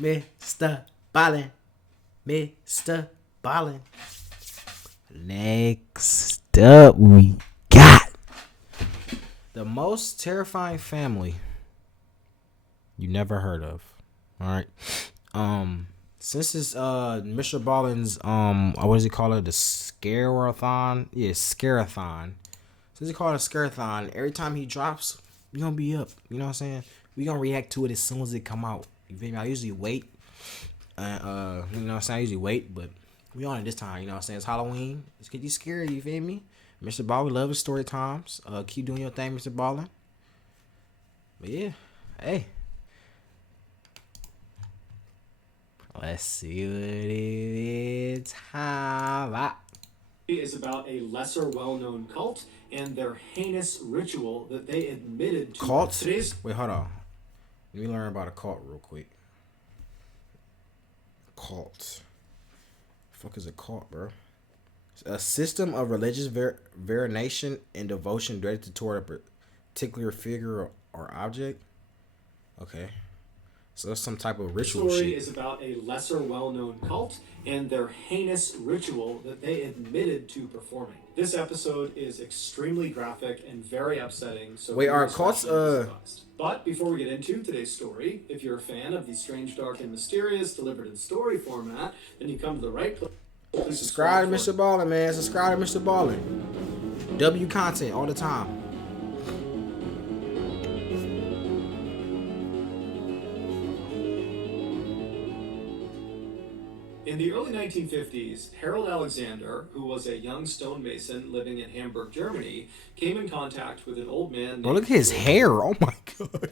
Mr. Ballin. Mr. Ballin. Next up, we got the most terrifying family you never heard of. All right. Since it's Mr. Ballin's what does he call it? The Scare-a-thon? Yeah, Scare-a-thon. Since he called it a Scare-a-thon, every time he drops, we gonna be up. You know what I'm saying? We gonna react to it as soon as it come out. You feel me? I usually wait. You know what I'm saying? I usually wait, but we on it this time. You know what I'm saying? It's Halloween. Let's get you scared. You feel me? Mr. Ballin, love his story times. Keep doing your thing, Mr. Ballin. But yeah, hey. Let's see what it is. Holla. Is about a lesser well-known cult and their heinous ritual that they admitted to. Cult? Wait, hold on. Let me learn about a cult real quick. Cult. The fuck is a cult, bro? A system of religious veneration and devotion directed toward a particular figure or object. Okay. So that's some type of ritual shit. The story shit. is about a lesser well-known cult and their heinous ritual that they admitted to performing. This episode is extremely graphic and very upsetting. So wait, are cults But before we get into today's story, if you're a fan of the strange, dark, and mysterious delivered in story format, then you come to the right place. Subscribe to Mr. Ballin, man. Subscribe to Mr. Ballin. W content all the time. In the early 1950s, Harold Alexander, who was a young stonemason living in Hamburg, Germany, came in contact with an old man named... Oh, look at his hair. Oh, my God.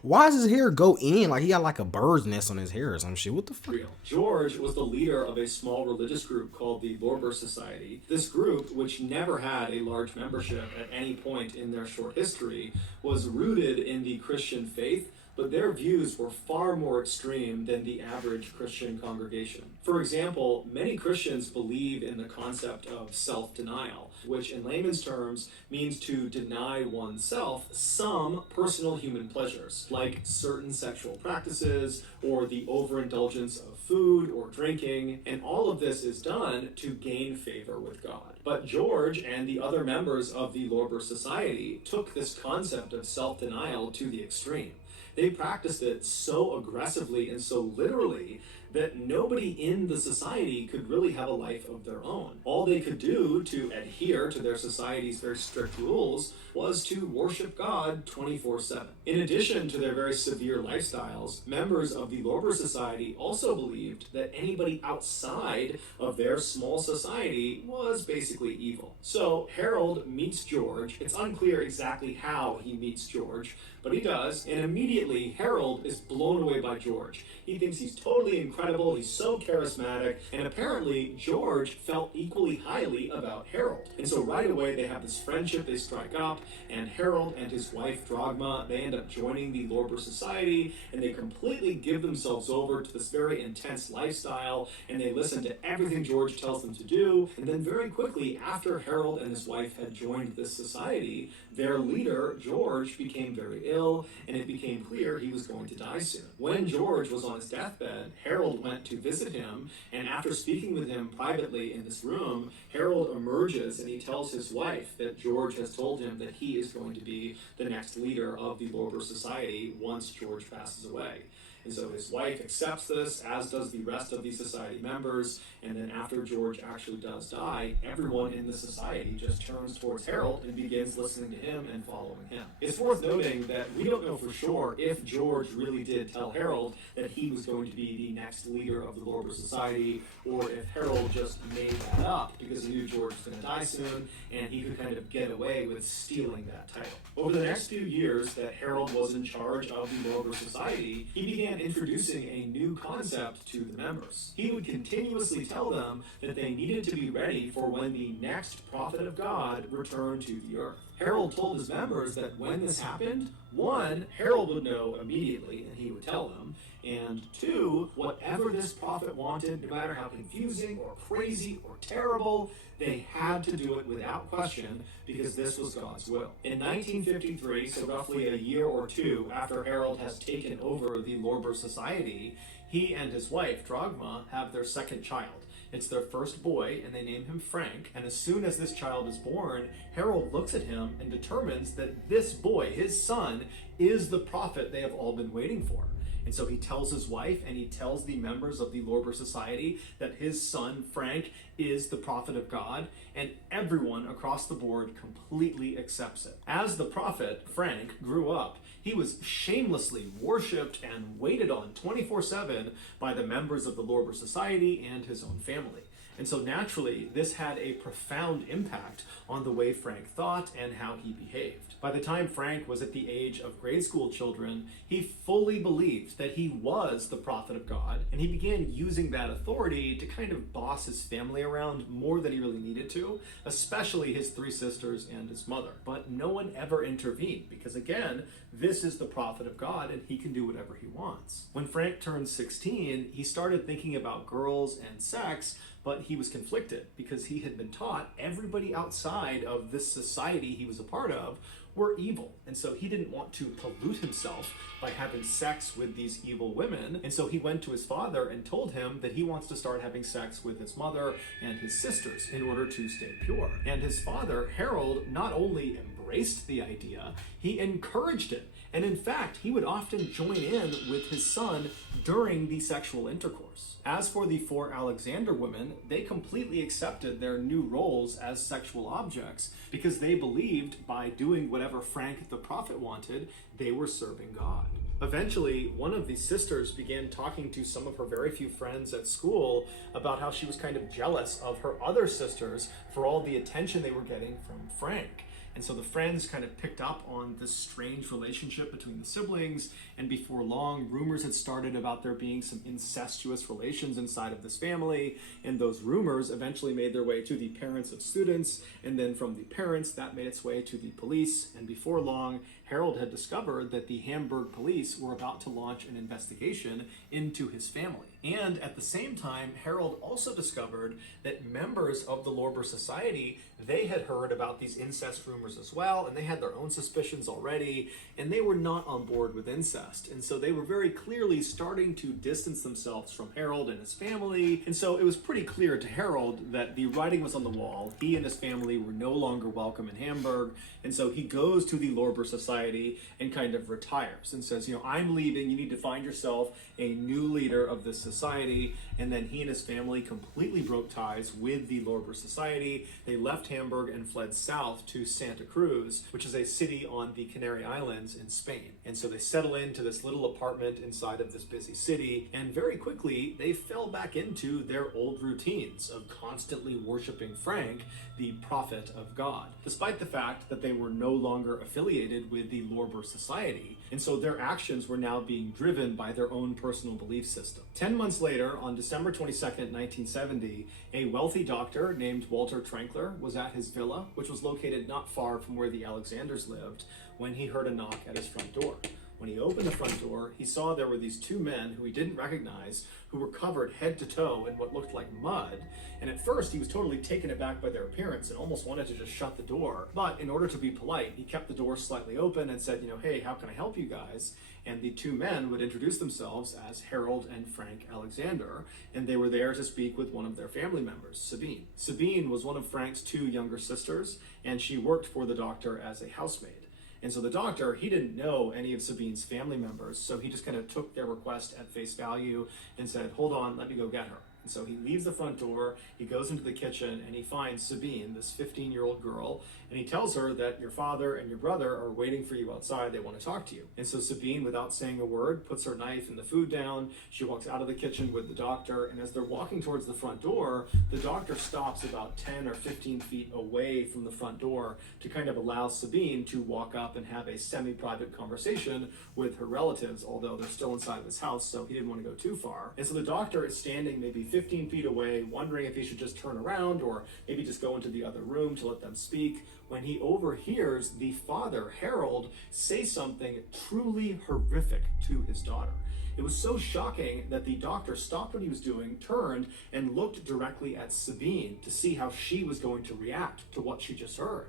Why does his hair go in? Like he got like a bird's nest on his hair or some shit. What the fuck? George was the leader of a small religious group called the Lorber Society. This group, which never had a large membership at any point in their short history, was rooted in the Christian faith, but their views were far more extreme than the average Christian congregation. For example, many Christians believe in the concept of self-denial, which in layman's terms means to deny oneself some personal human pleasures, like certain sexual practices or the overindulgence of food or drinking, and all of this is done to gain favor with God. But George and the other members of the Lorber Society took this concept of self-denial to the extreme. They practiced it so aggressively and so literally that nobody in the society could really have a life of their own. All they could do to adhere to their society's very strict rules was to worship God 24/7. In addition to their very severe lifestyles, members of the Lorber Society also believed that anybody outside of their small society was basically evil. So Harold meets George. It's unclear exactly how he meets George, but he does, and immediately Harold is blown away by George. He thinks he's totally incredible, he's so charismatic, and apparently George felt equally highly about Harold. And so right away they have this friendship, they strike up, and Harold and his wife Dragma, they end up joining the Lorber Society, and they completely give themselves over to this very intense lifestyle, and they listen to everything George tells them to do. And then very quickly, after Harold and his wife had joined this society, their leader, George, became very ill, and it became clear he was going to die soon. When George was on his deathbed, Harold went to visit him, and after speaking with him privately in this room, Harold emerges and he tells his wife that George has told him that he is going to be the next leader of the Lorber Society once George passes away. And so his wife accepts this, as does the rest of the society members, and then after George actually does die, everyone in the society just turns towards Harold and begins listening to him and following him. It's worth noting that we don't know for sure if George really did tell Harold that he was going to be the next leader of the Lorber Society, or if Harold just made that up because he knew George was going to die soon, and he could kind of get away with stealing that title. Over the next few years that Harold was in charge of the Lorber Society, he began introducing a new concept to the members. He would continuously tell them that they needed to be ready for when the next prophet of God returned to the earth. Harold told his members that when this happened, one, Harold would know immediately and he would tell them, And two, whatever this prophet wanted, no matter how confusing or crazy or terrible, they had to do it without question because this was God's will. In 1953, so roughly a year or two after Harold has taken over the Lorber Society, he and his wife, Drogma, have their second child. It's their first boy, and they name him Frank. And as soon as this child is born, Harold looks at him and determines that this boy, his son, is the prophet they have all been waiting for. And so he tells his wife and he tells the members of the Lorber Society that his son, Frank, is the prophet of God, and everyone across the board completely accepts it. As the prophet, Frank, grew up, he was shamelessly worshipped and waited on 24/7 by the members of the Lorber Society and his own family. And so naturally, this had a profound impact on the way Frank thought and how he behaved. By the time Frank was at the age of grade school children, he fully believed that he was the prophet of God, and he began using that authority to kind of boss his family around more than he really needed to, especially his three sisters and his mother. But no one ever intervened because, again, this is the prophet of God and he can do whatever he wants. When Frank turned 16, he started thinking about girls and sex, but he was conflicted because he had been taught everybody outside of this society he was a part of were evil. And so he didn't want to pollute himself by having sex with these evil women. And so he went to his father and told him that he wants to start having sex with his mother and his sisters in order to stay pure. And his father, Harold, not only embraced the idea, he encouraged it. And in fact, he would often join in with his son during the sexual intercourse. As for the four Alexander women, they completely accepted their new roles as sexual objects because they believed by doing whatever Frank the prophet wanted, they were serving God. Eventually, one of the sisters began talking to some of her very few friends at school about how she was kind of jealous of her other sisters for all the attention they were getting from Frank. And so the friends kind of picked up on this strange relationship between the siblings, and before long, rumors had started about there being some incestuous relations inside of this family, and those rumors eventually made their way to the parents of students, and then from the parents, that made its way to the police, and before long, Harold had discovered that the Hamburg police were about to launch an investigation into his family. And at the same time, Harold also discovered that members of the Lorber Society, they had heard about these incest rumors as well, and they had their own suspicions already, and they were not on board with incest. And so they were very clearly starting to distance themselves from Harold and his family. And so it was pretty clear to Harold that the writing was on the wall. He and his family were no longer welcome in Hamburg. And so he goes to the Lorber Society and kind of retires and says, I'm leaving. You need to find yourself a new leader of this society. And then he and his family completely broke ties with the Lorber Society. They left Hamburg and fled south to Santa Cruz, which is a city on the Canary Islands in Spain. And so they settle into this little apartment inside of this busy city, and very quickly they fell back into their old routines of constantly worshiping Frank, the prophet of God, despite the fact that they were no longer affiliated with the Lorber Society. And so their actions were now being driven by their own personal belief system. 10 months later, on December 22nd, 1970, a wealthy doctor named Walter Trankler was at his villa, which was located not far from where the Alexanders lived, when he heard a knock at his front door. When he opened the front door, he saw there were these two men who he didn't recognize, who were covered head to toe in what looked like mud. And at first, he was totally taken aback by their appearance and almost wanted to just shut the door. But in order to be polite, he kept the door slightly open and said, hey, how can I help you guys? And the two men would introduce themselves as Harold and Frank Alexander, and they were there to speak with one of their family members, Sabine. Sabine was one of Frank's two younger sisters, and she worked for the doctor as a housemaid. And so the doctor, he didn't know any of Sabine's family members, so he just kind of took their request at face value and said, hold on, let me go get her. And so he leaves the front door, he goes into the kitchen, and he finds Sabine, this 15-year-old girl, and he tells her that your father and your brother are waiting for you outside. They want to talk to you. And so Sabine, without saying a word, puts her knife and the food down. She walks out of the kitchen with the doctor, and as they're walking towards the front door, the doctor stops about 10 or 15 feet away from the front door to kind of allow Sabine to walk up and have a semi-private conversation with her relatives, although they're still inside of his house, so he didn't want to go too far. And so the doctor is standing maybe 15 feet away, wondering if he should just turn around or maybe just go into the other room to let them speak, when he overhears the father, Harold, say something truly horrific to his daughter. It was so shocking that the doctor stopped what he was doing, turned, and looked directly at Sabine to see how she was going to react to what she just heard.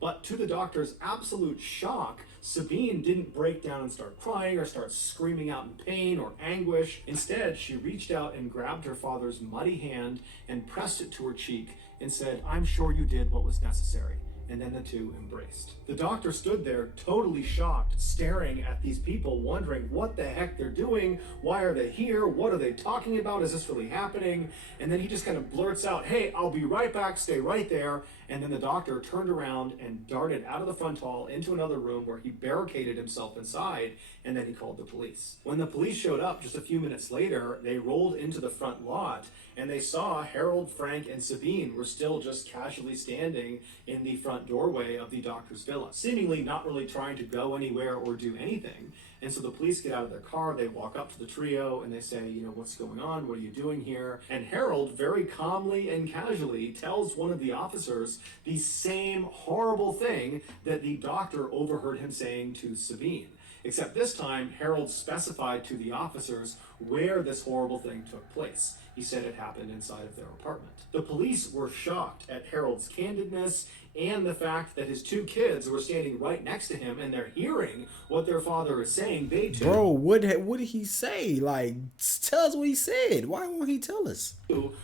But to the doctor's absolute shock, Sabine didn't break down and start crying or start screaming out in pain or anguish. Instead, she reached out and grabbed her father's muddy hand and pressed it to her cheek and said, "I'm sure you did what was necessary." And then the two embraced. The doctor stood there totally shocked, staring at these people, wondering what the heck they're doing, why are they here, what are they talking about, is this really happening? And then he just kind of blurts out, "Hey, I'll be right back, stay right there." And then the doctor turned around and darted out of the front hall into another room where he barricaded himself inside, and then he called the police. When the police showed up just a few minutes later, they rolled into the front lot and they saw Harold, Frank, and Sabine were still just casually standing in the front doorway of the doctor's villa, seemingly not really trying to go anywhere or do anything. And so the police get out of their car, they walk up to the trio, and they say, "What's going on? What are you doing here?" And Harold, very calmly and casually, tells one of the officers the same horrible thing that the doctor overheard him saying to Sabine. Except this time, Harold specified to the officers where this horrible thing took place. He said it happened inside of their apartment. The police were shocked at Harold's candidness and the fact that his two kids were standing right next to him and they're hearing what their father is saying. They too, Bro, what did he say? Like, tell us what he said. Why won't he tell us?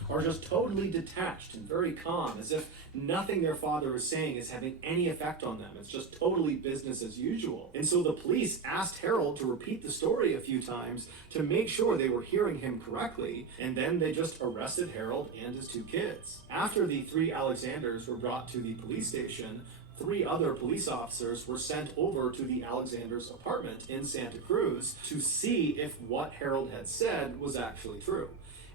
are just totally detached and very calm, as if nothing their father is saying is having any effect on them. It's just totally business as usual. And so the police asked Harold to repeat the story a few times to make sure they were hearing him correctly, and then they just arrested Harold and his two kids. After the three Alexanders were brought to the police station, 3 other police officers were sent over to the Alexanders' apartment in Santa Cruz to see if what Harold had said was actually true.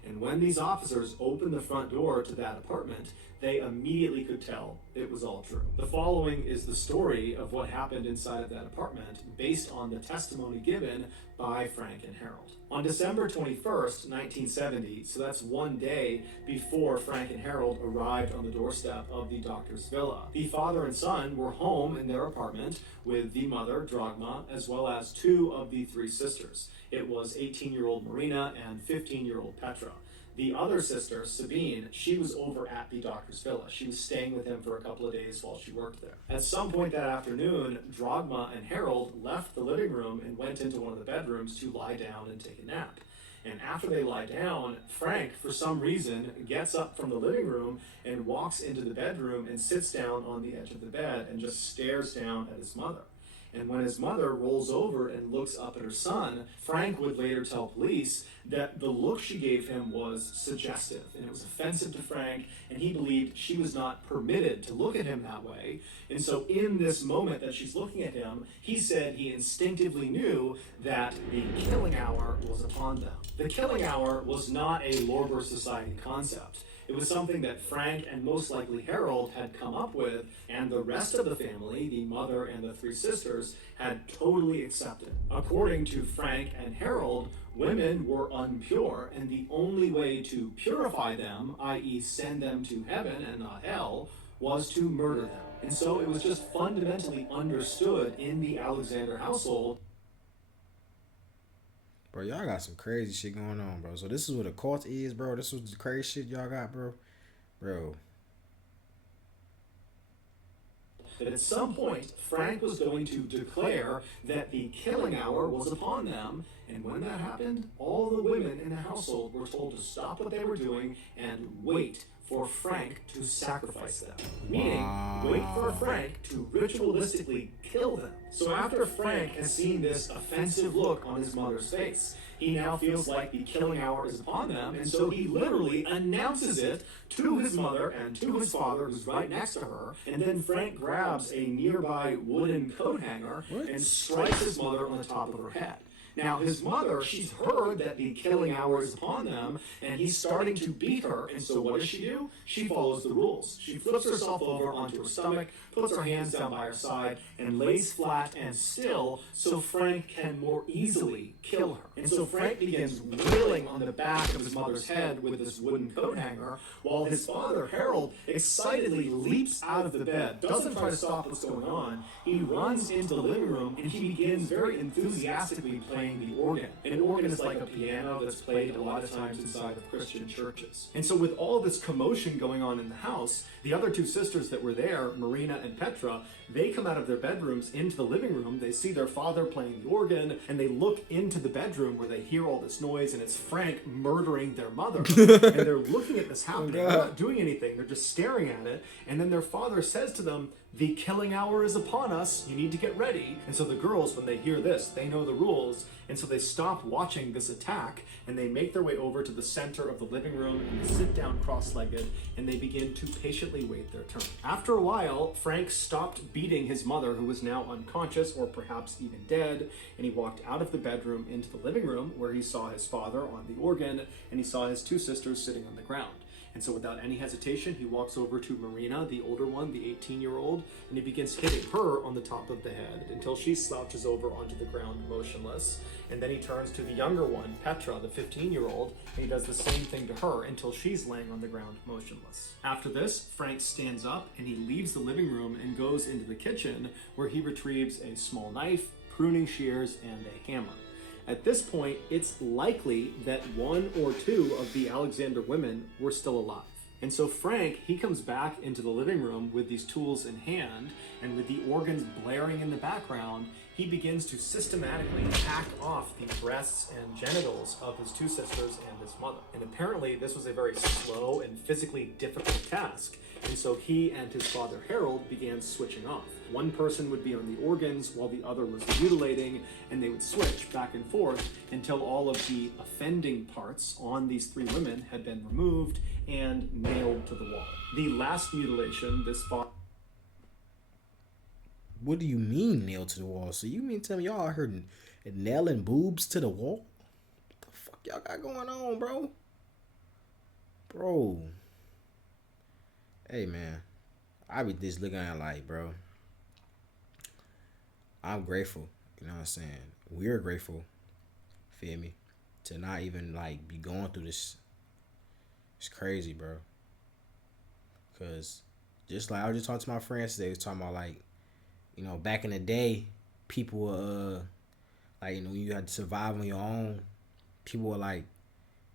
And when these officers opened the front door to that apartment, they immediately could tell it was all true. The following is the story of what happened inside of that apartment based on the testimony given by Frank and Harold. On December 21st, 1970, so that's one day before Frank and Harold arrived on the doorstep of the doctor's villa, the father and son were home in their apartment with the mother, Dragma, as well as 2 of the 3 sisters. It was 18-year-old Marina and 15-year-old Petra. The other sister, Sabine, she was over at the doctor's villa. She was staying with him for a couple of days while she worked there. At some point that afternoon, Dragma and Harold left the living room and went into one of the bedrooms to lie down and take a nap. And after they lie down, Frank, for some reason, gets up from the living room and walks into the bedroom and sits down on the edge of the bed and just stares down at his mother. And when his mother rolls over and looks up at her son, Frank would later tell police that the look she gave him was suggestive, and it was offensive to Frank, and he believed she was not permitted to look at him that way. And so in this moment that she's looking at him, he said he instinctively knew that the killing hour was upon them. The killing hour was not a Lorber Society concept. It was something that Frank and most likely Harold had come up with, and the rest of the family, the mother and the 3 sisters, had totally accepted. According to Frank and Harold, women were impure, and the only way to purify them, i.e. send them to heaven and not hell, was to murder them. And so it was just fundamentally understood in the Alexander household. Bro, y'all got some crazy shit going on, bro. So this is what a cult is, bro. This was the crazy shit y'all got, bro. Bro. That at some point, Frank was going to declare that the killing hour was upon them, and when that happened, all the women in the household were told to stop what they were doing and wait for Frank to sacrifice them. Meaning, wait for Frank to ritualistically kill them. So after Frank has seen this offensive look on his mother's face, he now feels like the killing hour is upon them, and so he literally announces it to his mother and to his father, who's right next to her, and then Frank grabs a nearby wooden coat hanger and strikes his mother on the top of her head. Now, his mother, she's heard that the killing hour is upon them, and he's starting to beat her, and so what does she do? She follows the rules. She flips herself over onto her stomach, puts her hands down by her side, and lays flat and still so Frank can more easily kill her. And so Frank begins wailing on the back of his mother's head with this wooden coat hanger, while his father, Harold, excitedly leaps out of the bed, doesn't try to stop what's going on. He runs into the living room, and he begins very enthusiastically playing playing the organ. And an organ is like a piano that's played a lot of times inside of Christian churches. And so with all this commotion going on in the house, the other two sisters that were there, Marina and Petra, they come out of their bedrooms into the living room. They see their father playing the organ, and they look into the bedroom where they hear all this noise, and it's Frank murdering their mother. And they're looking at this happening. They're not doing anything. They're just staring at it. And then their father says to them, "The killing hour is upon us. You need to get ready." And so the girls, when they hear this, they know the rules. And so they stop watching this attack, and they make their way over to the center of the living room, and they sit down cross-legged, and they begin to patiently wait their turn. After a while, Frank stopped beating his mother, who was now unconscious or perhaps even dead, and he walked out of the bedroom into the living room, where he saw his father on the organ, and he saw his two sisters sitting on the ground. And so without any hesitation, he walks over to Marina, the older one, the 18-year-old, and he begins hitting her on the top of the head until she slouches over onto the ground motionless. And then he turns to the younger one, Petra, the 15-year-old, and he does the same thing to her until she's laying on the ground motionless. After this, Frank stands up and he leaves the living room and goes into the kitchen, where he retrieves a small knife, pruning shears, and a hammer. At this point, it's likely that one or two of the Alexander women were still alive. And so Frank, he comes back into the living room with these tools in hand, and with the organs blaring in the background, he begins to systematically hack off the breasts and genitals of his two sisters and his mother. And apparently this was a very slow and physically difficult task, and so he and his father Harold began switching off. One person would be on the organs while the other was mutilating, and they would switch back and forth until all of the offending parts on these three women had been removed and nailed to the wall. The last mutilation, this father... What do you mean nailed to the wall? So you mean tell me y'all heard nailing boobs to the wall? What the fuck y'all got going on, bro? Bro. Hey, man. I be just looking at it like, bro, I'm grateful. You know what I'm saying? We're grateful, feel me, to not even, like, be going through this. It's crazy, bro. Because just like I was just talking to my friends today, was talking about, like, you know, back in the day, people were, like, you know, you had to survive on your own. People were, like,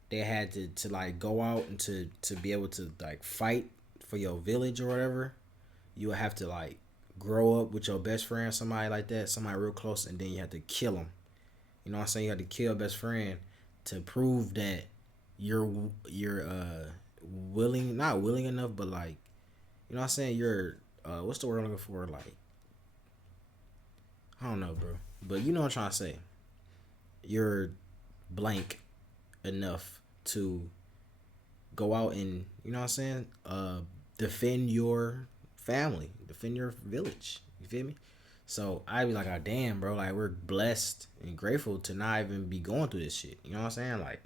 they had to like, go out and to be able to, like, fight for your village or whatever. You would have to, like, grow up with your best friend, somebody like that, somebody real close, and then you have to kill them. You know what I'm saying? You have to kill your best friend to prove that you're willing, not willing enough, but, like, you know what I'm saying? You're, what's the word I'm looking for? Like, I don't know, bro. But you know what I'm trying to say. You're blank enough to go out and, you know what I'm saying, defend your family, defend your village. You feel me? So I be like, oh, damn, bro. Like, we're blessed and grateful to not even be going through this shit. You know what I'm saying? Like,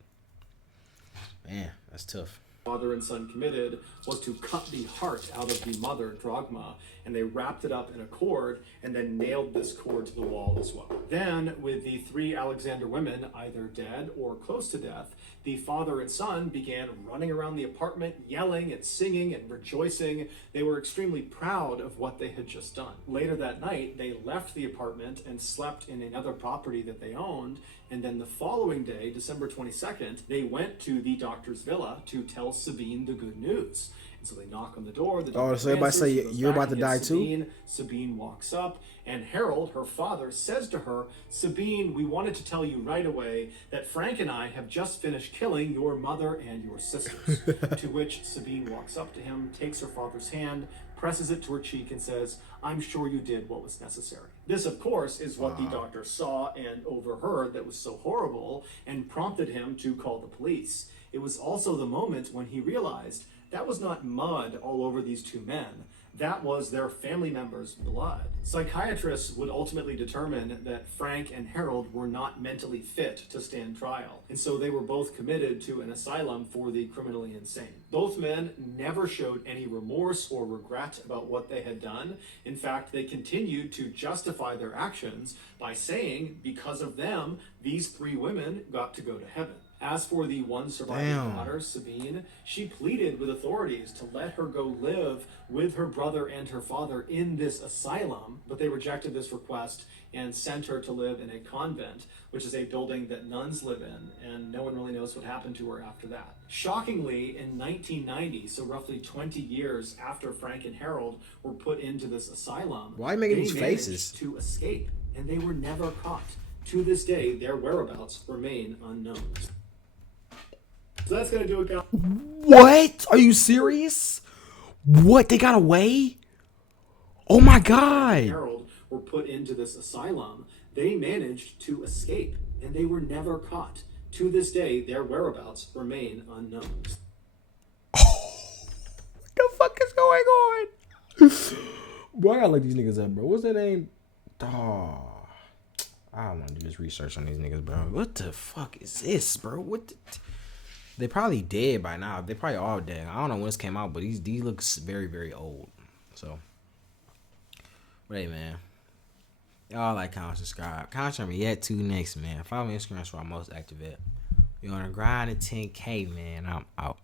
man, that's tough. Father and son committed was to cut the heart out of the mother, Drogma, and they wrapped it up in a cord and then nailed this cord to the wall as well. Then, with the three Alexander women either dead or close to death, the father and son began running around the apartment, yelling and singing and rejoicing. They were extremely proud of what they had just done. Later that night, they left the apartment and slept in another property that they owned. And then the following day, December 22nd, they went to the doctor's villa to tell Sabine the good news. And so they knock on the door. The doctor so everybody say you're about to die too? Sabine walks up, and Harold, her father, says to her, "Sabine, we wanted to tell you right away that Frank and I have just finished killing your mother and your sisters." To which Sabine walks up to him, takes her father's hand, presses it to her cheek, and says, "I'm sure you did what was necessary." This, of course, is what the doctor saw and overheard that was so horrible and prompted him to call the police. It was also the moment when he realized that was not mud all over these two men. That was their family members' blood. Psychiatrists would ultimately determine that Frank and Harold were not mentally fit to stand trial, and so they were both committed to an asylum for the criminally insane. Both men never showed any remorse or regret about what they had done. In fact, they continued to justify their actions by saying, because of them, these three women got to go to heaven. As for the one surviving Damn. daughter, Sabine, she pleaded with authorities to let her go live with her brother and her father in this asylum, but they rejected this request and sent her to live in a convent, which is a building that nuns live in, and no one really knows what happened to her after that. Shockingly, in 1990, so roughly 20 years after Frank and Harold were put into this asylum, Why are you making they these managed faces? to escape, and they were never caught. To this day, their whereabouts remain unknown. So that's gonna do it, guys. What? Are you serious? What? They got away? Oh my god. Harold were put into this asylum. They managed to escape, and they were never caught. To this day, their whereabouts remain unknown. What the fuck is going on? Bro, I gotta look these niggas up, bro. What's their name? Oh, I don't want to do this research on these niggas, bro. What the fuck is this, bro? They probably dead by now. They probably all dead. I don't know when this came out, but these looks very, very old. So, but hey, man. Y'all like, comment, subscribe. Comment me yet too next, man. Follow me on Instagram, that's where I'm most active at. We on a grind to 10K, man. I'm out.